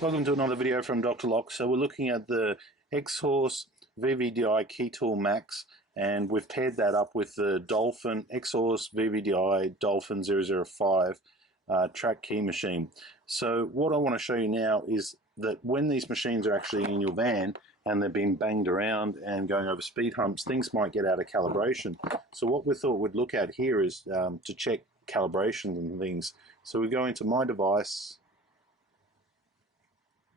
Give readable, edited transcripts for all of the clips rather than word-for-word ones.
Welcome to another video from Dr. Lock. So we're looking at the Xhorse VVDI Key Tool Max, and we've paired that up with the Dolphin Xhorse VVDI Dolphin 005 track key machine. So what I want to show you now is that when these machines are actually in your van and they've been banged around and going over speed humps, things might get out of calibration. So what we thought we'd look at here is to check calibrations and things. So we go into My Device.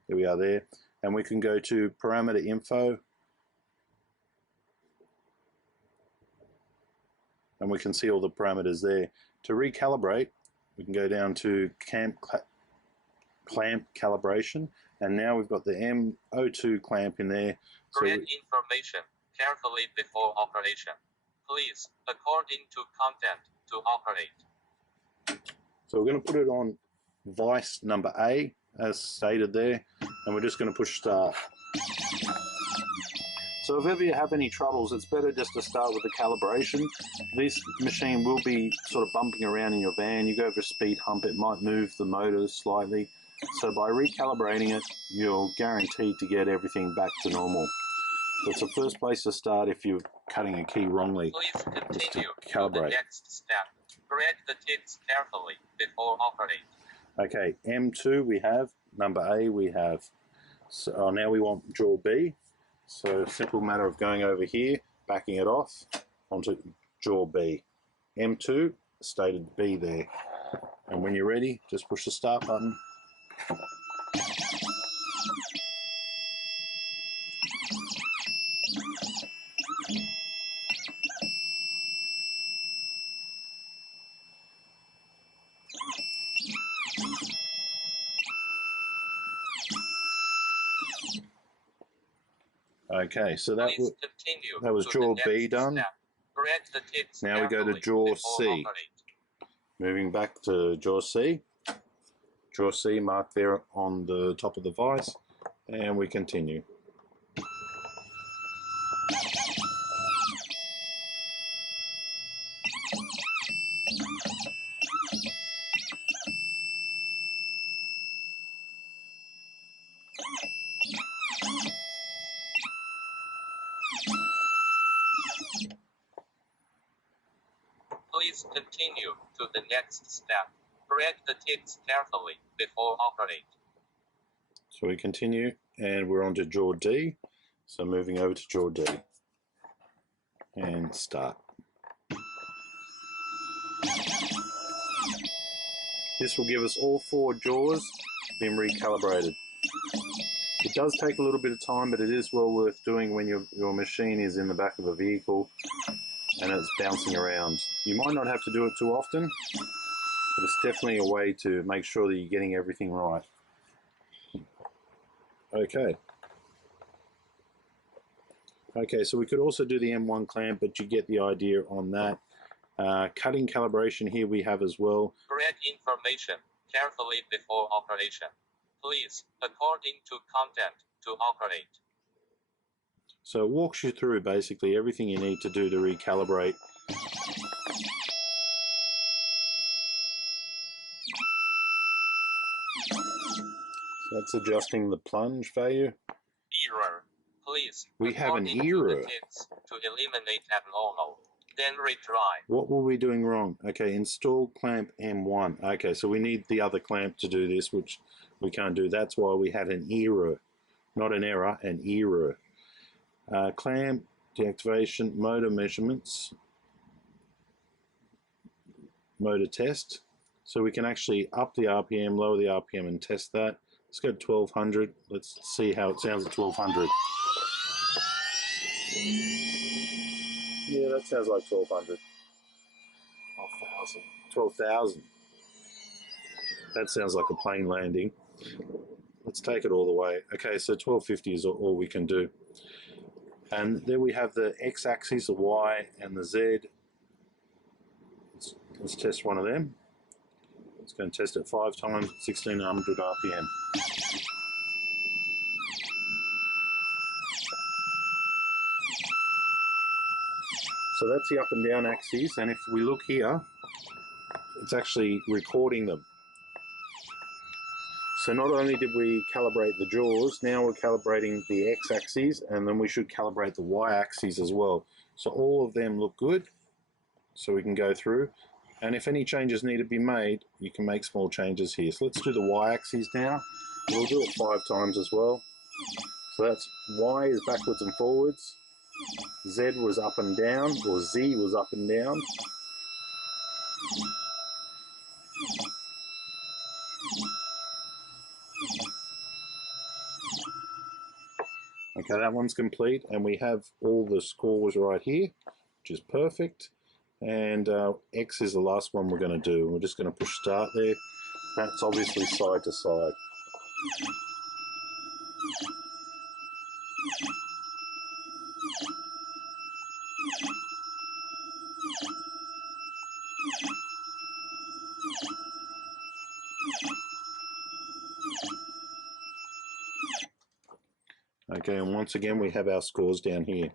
Here we are there, and we can go to parameter info, and we can see all the parameters there. To recalibrate, we can go down to clamp calibration, and now we've got the M02 clamp in there. Read information carefully before operation. Please, according to content, to operate. So we're going to put it on vice number A, as stated there, and we're just going to push start. So if ever you have any troubles, it's better just to start with the calibration. This machine will be sort of bumping around in your van. You go over a speed hump, it might move the motor slightly. So by recalibrating it, you're guaranteed to get everything back to normal. It's the first place to start if you're cutting a key wrongly. Please continue to calibrate. To the next step. Read the ticks carefully before operate. Okay, M2 we have, number A we have. So now we want draw B. So simple matter of going over here, backing it off onto draw B. M2, stated B there. And when you're ready, just push the start button. Okay, so that was jaw B done. Now we go to jaw C. Moving back to jaw C. Jaw C marked there on the top of the vise, and we continue. Please continue to the next step. Read the ticks carefully before operate. So we continue, and we're on to jaw D. So moving over to jaw D. And start. This will give us all 4 jaws being recalibrated. It does take a little bit of time, but it is well worth doing when your machine is in the back of a vehicle and it's bouncing around. You might not have to do it too often, but it's definitely a way to make sure that you're getting everything right. Okay. Okay, so we could also do the M1 clamp, but you get the idea on that. Cutting calibration here we have as well. Read information carefully before operation. Please, according to content, to operate. So it walks you through basically everything you need to do to recalibrate. So that's adjusting the plunge value. Error. Please. We have an error. To eliminate abnormal. Then retry. What were we doing wrong? Okay, install clamp M1. Okay, so we need the other clamp to do this, which we can't do. That's why we had an error. Not an error, an error. Clamp, deactivation, motor measurements, motor test. So we can actually up the RPM, lower the RPM and test that. Let's go to 1200. Let's see how it sounds at 1200. Yeah, that sounds like 1200. 12,000. 12,000. That sounds like a plane landing. Let's take it all the way. Okay, so 1250 is all we can do. And there we have the X-axis, the Y, and the Z. Let's test one of them. It's going to test it 5 times, 1600 RPM. So that's the up and down axes, and if we look here, it's actually recording them. So not only did we calibrate the jaws, now we're calibrating the x-axis, and then we should calibrate the y-axis as well. So all of them look good, so we can go through. And if any changes need to be made, you can make small changes here. So let's do the y-axis now. We'll do it 5 times as well. So that's Y is backwards and forwards, Z was up and down, or Z was up and down. Okay, that one's complete, and we have all the scores right here, which is perfect. And X is the last one we're going to do. We're just going to push start there. That's obviously side to side. Okay, and once again we have our scores down here.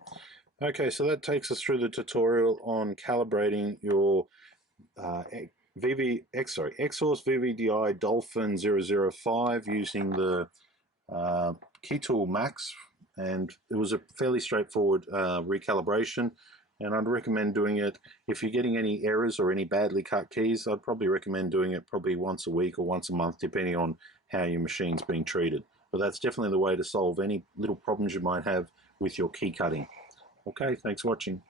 Okay, so that takes us through the tutorial on calibrating your Xhorse VVDI Dolphin 005 using the Key Tool Max, and it was a fairly straightforward recalibration, and I'd recommend doing it if you're getting any errors or any badly cut keys. I'd probably recommend doing it probably once a week or once a month, depending on how your machine's being treated. But that's definitely the way to solve any little problems you might have with your key cutting. Okay, thanks for watching.